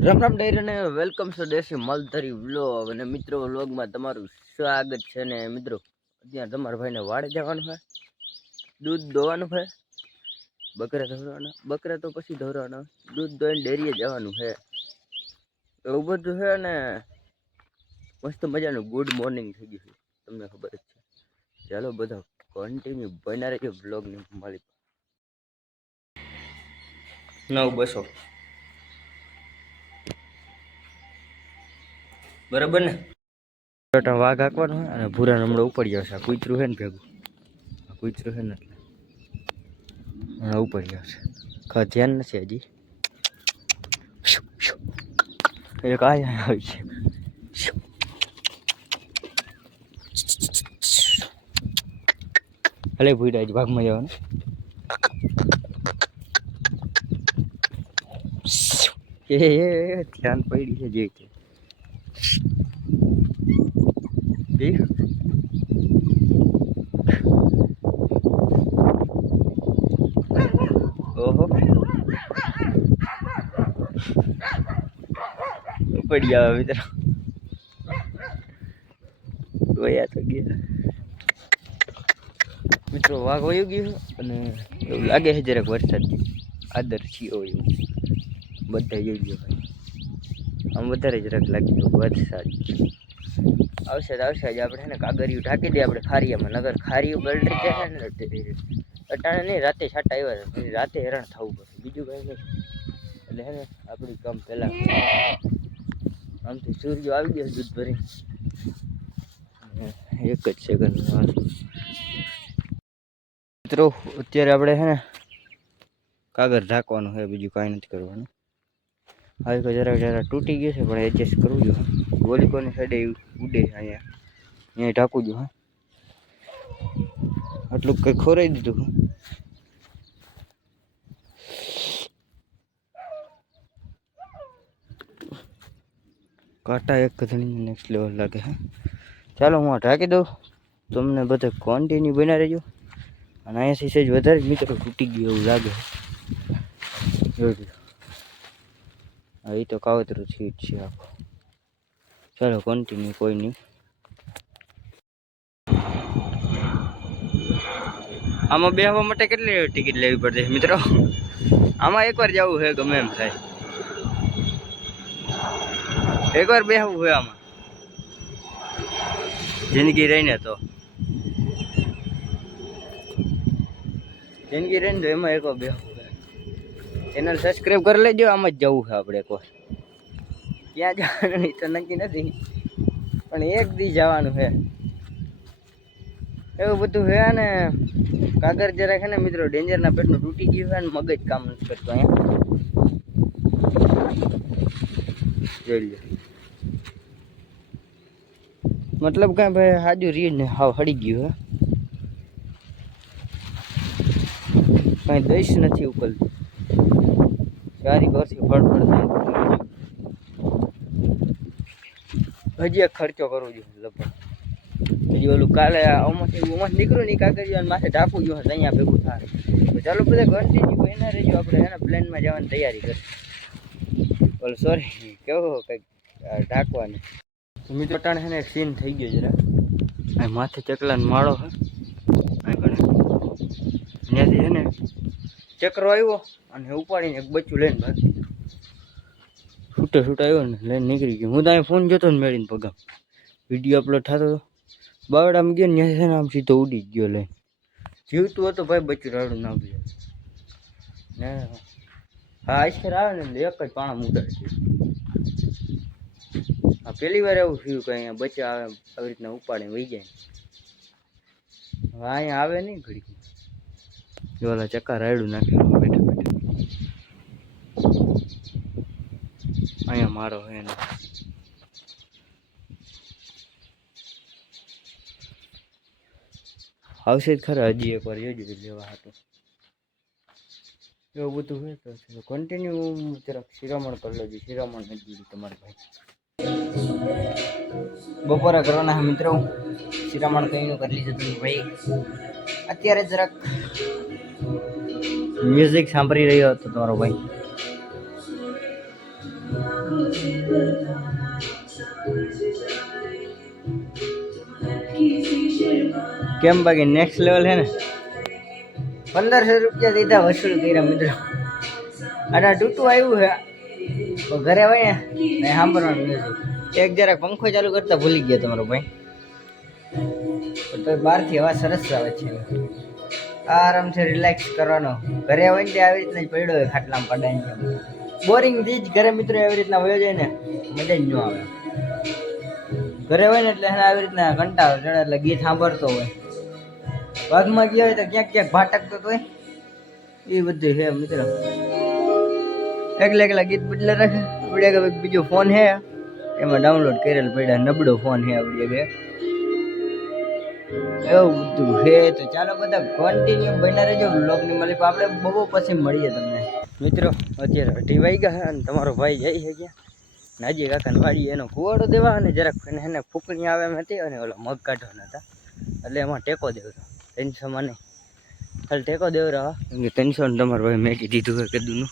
રામ રામ ડાયરા ને વેલકમ છો દેશી માલધારી વ્લોગ અને મિત્રો વ્લોગમાં તમારું સ્વાગત છે ને મિત્રો અત્યારે તમારા ભાઈને વાડે જવાનું છે, દૂધ દોવાનું છે, બકરા ધોરવાના, બકરા તો પછી ધોરવાના, દૂધ દોઈને ડેરીએ જવાનું છે, એવું બધું છે ને મસ્ત મજાનું ગુડ મોર્નિંગ થઈ ગયું છે, તમને ખબર જ છે. ચાલો બધા કન્ટિન્યુ બના રહેજો વ્લોગની માલિક 9:02 બરાબર ને. વાઘ હાંકવાનો હોય અને ભૂરા નમળો ઉપડી જશે. કૂતરું છે ને ભેગું, કૂતરું છે ને એટલે ઉપડી જશે. ધ્યાન નથી હજી. એક આવી છે. ભલે ભૂરા જ ભાગમાં જવાનું. ધ્યાન પડી છે જે ઓહો પડી આવે મિત્રો, વયા તો ગયા મિત્રો. વાઘ વયું ગયું અને એવું લાગે છે જરાક વરસાદ આદર થયો એવું બધા જોઈ ગયો ભાઈ. આમ વધારે જરાક લાગી ગયો વરસાદ આવશે તો આવશે જ. આપણે ને કાગરિયું ઢાંકી દઈએ આપણે ખારીયામાં, નગર ખારીયું ગલટી જાય ને અટાણે નહીં, રાતે છાંટા આવ્યા પછી રાતે હેરાન થવું પડે, બીજું કંઈ નહીં. એટલે હે ને આપણું કામ પહેલાં આમથી સૂર્ય આવી ગયો દૂધ ભરી એક જ સેકન્ડમાં મિત્રો. અત્યારે આપણે છે ને કાગળ ઢાંકવાનું છે, બીજું કાંઈ નથી કરવાનું. આવી કોઈ જરા તૂટી ગયું છે પણ એડજસ્ટ કરવું જોઈએ. ગોલીકોની સાઈડે ઉડે અહીંયા ઢાંકવું જોઈએ. આટલું કંઈ ખોરાઈ દીધું. કાંટા એક ધણી નેક્સ્ટ લેવલ લાગે છે. ચાલો હું ઢાંકી દઉં, તમને બધે કોન્ટિન્યુ બના રહેજો. અને અહીંયાથી સહેજ વધારે જ મિત્રો તૂટી ગયું એવું લાગે. હા એ તો કાવતરું છે જ છે આખો. ચાલો કન્ટિન્યુ, કોઈ નહીં. આમાં બેસવા માટે કેટલી ટિકિટ લેવી પડશે મિત્રો? આમાં એકવાર જવું છે ગમે એમ થાય, એકવાર બેસવું હોય આમાં જિંદગી રહીને તો, જિંદગી રહીને તો એમાં એકવાર બેસવું હોય. ચેનલ સબસ્ક્રાઈબ કરી લેજો. આમાં જ જવું છે આપણે એકવાર. ક્યાં જવાનું તો નક્કી નથી પણ એક દી જવાનું છે. એવું બધું છે ને કાગળ જરા છે ને મિત્રો ડેન્જરના પેટનું તૂટી ગયું છે ને મગજ કામ નથી કરતો. અહીંયા જોઈ લો, મતલબ કાંઈ ભાઈ હાજુ રીડ ને હાવ હળી ગયું હે, કાંઈ દઈશ નથી ઉકલતું. સારી વર્ષથી ફળફળ થાય. હજી એક ખર્ચો કરવો જોઈએ લગભગ. હજી ઓલું કાલે આમાંથી નીકળ્યું ને કાગળિયા માથે ઢાંકવું જોઈએ, અહીંયા ભેગું થાય. તો ચાલો બધા કન્ટિન્યુ એના રહેજો. આપણે એના પ્લેનમાં જવાની તૈયારી કરીએ. ઓલું સોરી કેવો કંઈક ઢાંકવાની મિત્રો. ટાણે છે ને એક સીન થઈ ગયો જરા. આ માથે ચકલાનો માળો છે, ત્યાંથી છે ને ચક્રો આવ્યો અને ઉપાડીને એક બચ્ચું લઈને ભાગી ગયો. છૂટે છૂટા આવ્યો ને લઈને નીકળી ગયો. હું તો અહીં ફોન જોતો ને મેળીને પગામ વિડીયો અપલોડ થતો હતો. બાવડામાં ગયો ને ત્યાં છે ને આમ સીધો ઉડી ગયો લઈને. જીવતું હતું ભાઈ બચ્ચું, રાડું ના ગયું ને. હા આઈસ્કર આવે ને એક જ પાણા ઉડાડી દે. હા પહેલી વાર એવું થયું કે અહીંયા બચ્ચા આવે આવી રીતના ઉપાડીને વહી જાય. હવે અહીંયા આવે નહીં ઘડી. ઓલા ચક્કા રાયડું નાખેલું બેઠા બેઠા. અહીંયા મારો હે ને આવશે જ ખરા. હજી એકવાર જોજો લેવા હતું. એવું બધું હોય તો કન્ટિન્યુ જરાક શિરામણ કરી લેજો. શિરામણ નથી દીધું તમારે ભાઈ. બપોરે કરવાના મિત્રો શિરામણ કહીને કરી લીધું તમે ભાઈ. અત્યારે જરાક મ્યુઝિક સાંભળી રહ્યો હતો તમારો ભાઈ. કેમ બાકી નેક્સ્ટ લેવલ છે ને 1500 રૂપિયા દીધા વસૂલ કર્યા મિત્રો. અને તૂટું આવ્યું છે તો ઘરે હોય ને સાંભળવાનું મ્યુઝિક. એક જરાક પંખો ચાલુ કરતા ભૂલી ગયા તમારો ભાઈ, તો બહારથી હવા સરસ આવે છે. આરામથી રિલેક્સ કરવાનો. ઘરે હોય ને આવી રીતના જ પડ્યો હોય ખાટલામાં પડાઈને. બોરિંગ થી જ ઘરે મિત્રો એવી રીતના વયો જાય ને મજા જ ન આવે. ઘરે હોય ને એટલે આવી રીતના કંટાળો ચડે એટલે ગીત સાંભળતો હોય. વાઘમાં ગયા હોય તો ક્યાંક ક્યાંક ભાટકતો હોય. એ બધું છે મિત્રો. એકલા એકલા ગીત બદલા રાખે. આપણે બીજો ફોન છે એમાં ડાઉનલોડ કરેલ પડ્યા, નબળો ફોન છે આપણે એવું બધું છે. તો ચાલો બધા કન્ટિન્યુ બન્યા રહેજો બ્લોગની મળી. આપણે બહુ પછી મળીએ તમને મિત્રો. અત્યારે 8 વાગ્યા અને તમારો ભાઈ જાય છે ક્યાં નાજી કાકાને વાડી એનો કુવાડો દેવા અને જરાક એને ફૂંકણી આવે એમ હતી અને ઓલા મગ કાઢવાના હતા એટલે એમાં ટેકો દેવરો. ટેન્શનમાં નહીં, ખાલી ટેકો દેવરા. કેમ કે ટેન્શન તમારો ભાઈ મેં કીધું હોય કીધુંનું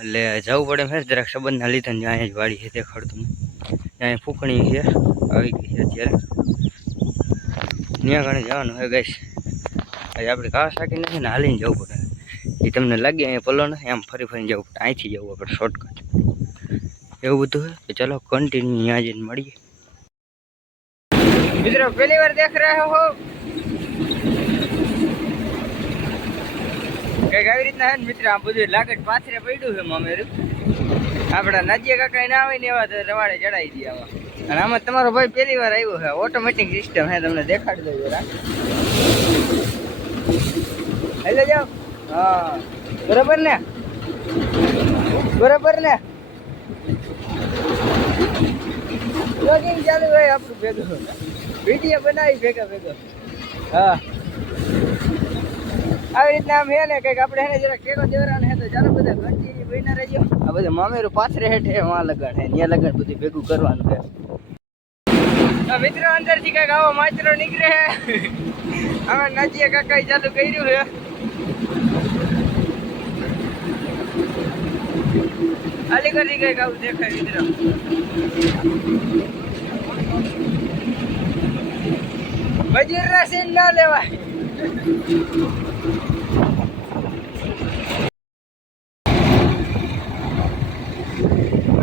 એટલે જવું પડે એમ. જરાક સંબંધના લીધે ને અહીંયા જ વાડી છે દેખાડતું અહીંયા ફૂંકણી છે આવી ગઈ છે અત્યારે. ત્યાં ઘણે જવાનું હોય ગઈશ. આજે આપણે ઘાસ સાકી નથી ને હાલીને જવું પડે. એ તમને લાગે અહીંયા પલ્લો નથી, આમ ફરી ફરીને જવું પડે. અહીંથી જવું આપણે શોર્ટકટ એવું બધું હોય. તો ચાલો કન્ટિન્યુ ત્યાં જઈને મળીએ મિત્રો. પહેલી વાર દેખ રહ્યા હો કઈક આવી રીતના હે ને મિત્ર. આ બધું લાગત પાથરે પડ્યું છે મામેરું. આપણા નાજીયા કાકા ના આવે ને એવા તો રવાડે ચડાવી દઈએ આમાં. અને આમાં તમારો ભાઈ પહેલી વાર આવ્યો છે. ઓટોમેટિક સિસ્ટમ હે, તમને દેખાડી દઉં જરા. હેલો જાઓ. હા બરાબર ને, બરાબર ને. બ્લોગિંગ ચાલુ હોય આપણું ભેગું, વિડીયો બનાવી ભેગા ભેગો. હા આવી રીતના આમ હે ને કંઈક આપણે એને જરા કેકો દેવરાને હે. તો ચાલો બધા કન્ટિન્યુ બન્યા રહેજો. આ બધું મામેરું પાથરે હેઠે વાં લગાડ હે, ત્યાં લગાડ બધું ભેગું કરવાનું છે. મિત્રો અંદરથી કંઈક આવો માચરો નીકળે હે. આમાં નાજીયા કાકાએ ચાલુ કર્યું છે. આલી કરી કંઈક આવું દેખાય મિત્રો. મજૂરના સીન ના લેવાય.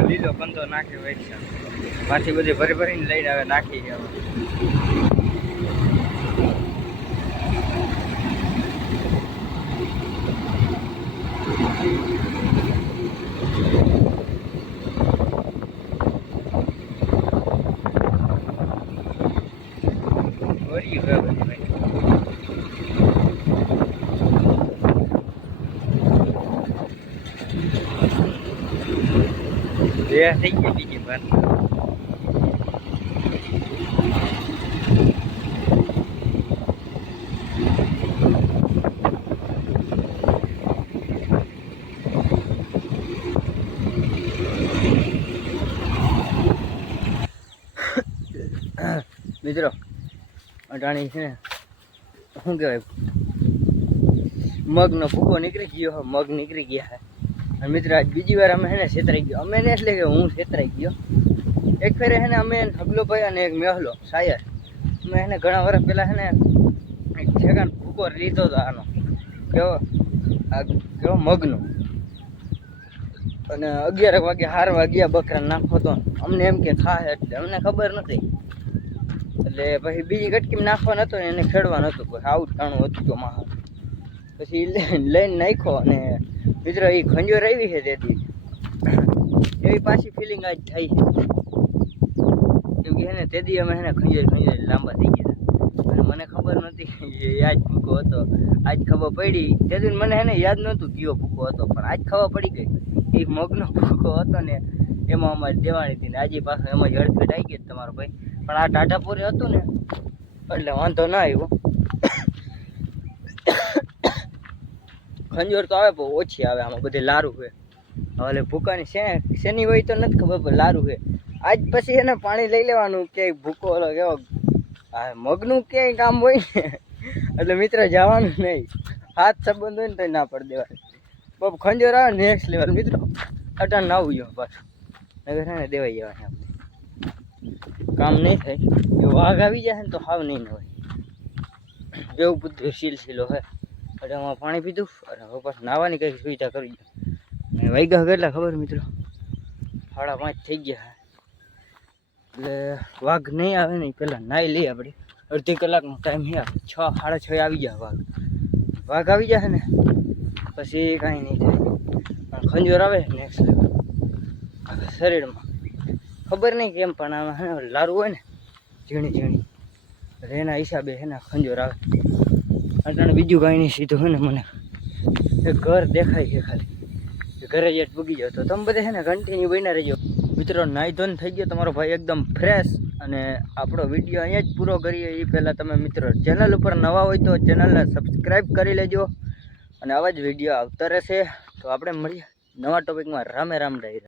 લીલો કંદો નાખી હોય છે પાછી બધી ભરી ભરીને લઈને આવે નાખી છે. થઈ ગઈ બીજી વાર. મિત્રો અટાણી છે ને શું કહેવાય, મગનો ભૂકો નીકળી ગયો. મગ નીકળી ગયા છે. અને મિત્ર આજ બીજી વાર અમે હેને છેતરાઈ ગયો. અમે ને એટલે કે હું છેતરાઈ ગયો. એક ફેરે હે ને અમે હગલોભાઈ અને એક મેહલો શાયર અમે એને ઘણા વર્ષ પહેલાં છે ને એક ઠેકાણ ભૂકો લીધો હતો આનો કેવો મગનો. અને 11 વાગે હાર વાગ્યા બકરા નાખો તો અમને એમ કે ખાય એટલે અમને ખબર નથી. એટલે પછી બીજી કટકીમાં નાખવાનો હતો ને એને ખેડવાનું હતું. પછી આવું ટાણું હતું તો માર પછી લઈને નાખ્યો. અને મિત્રો એ ખંજોર આવી છે તેથી એવી પાછી ફિલિંગ આજ થઈ છે. કેમ કે એને તેથી અમે એને ખંજોર લાંબા થઈ ગયા અને મને ખબર નહોતી કે આજ ભૂકો હતો. આજ ખબર પડી. તેથી મને એને યાદ નહોતું કયો ભૂકો હતો, પણ આજ ખબર પડી ગઈ એ મગનો ભૂકો હતો ને એમાં અમારે દેવાની હતી. ને આજે પાછું એમાં જ હડફેટ આવી ગઈ તમારો ભાઈ. પણ આ ટાઢાપુરે હતું ને એટલે વાંધો ના આવ્યો. ખંજોર તો આવે પણ ઓછી આવે. આમાં બધી લારું છે. હવે ભૂકાની શેની હોય તો નથી ખબર, પણ લારું છે. આજ પછી એને પાણી લઈ લેવાનું ક્યાંય ભૂકો ઓલો કેવો મગનું ક્યાંય કામ હોય ને એટલે મિત્ર જવાનું નહીં. હાથ સંબંધ હોય ને તો ના પડી દેવાનું. ખંજોર આવે નેક્સ્ટ લેવલ મિત્રો. અટાણ ના આવું પાછું નગર હે ને દેવાઈ જવાના આપણે કામ નહીં થાય. જો વાઘ આવી જાય ને તો હાવ નહીં હોય એવું બધું સિલસિલો હે. એટલે આમાં પાણી પીધું અને હવે પાછું નાહવાની કંઈક સુવિધા કરી દઉં. અને વાગ્યા કેટલા ખબર મિત્રો? 5:30 થઈ ગયા. એટલે વાઘ નહીં આવે ને પહેલાં નાહી લઈએ આપણે. અડધી કલાકનો ટાઈમ છે. 6, 6:30 આવી જાય વાઘ આવી જાય ને પછી કાંઈ નહીં થાય. પણ ખંજોર આવે નેક્સ્ટ લેવલ શરીરમાં. ખબર નહીં કેમ પણ આમાં હે ને લારું હોય ને ઝીણી ઝીણી એટલે એના હિસાબે છે ને ખંજોર આવે. અટાણે બીજું કાંઈ નહીં, સીધું હોય ને મને એક ઘર દેખાય છે ખાલી. ઘરે જ પૂગી જાવ તો તમે બધે છે ને કન્ટિન્યુ બન્યા રહેજો મિત્રો. નાહી ધોન થઈ ગયો તમારો ભાઈ એકદમ ફ્રેશ. અને આપણો વિડીયો અહીંયા જ પૂરો કરીએ એ પહેલાં તમે મિત્રો ચેનલ ઉપર નવા હોય તો ચેનલને સબસ્ક્રાઈબ કરી લેજો. અને આવા જ વિડીયો આવતા રહેશે. તો આપણે મળીએ નવા ટોપિકમાં. રામે રામ ડાયરા.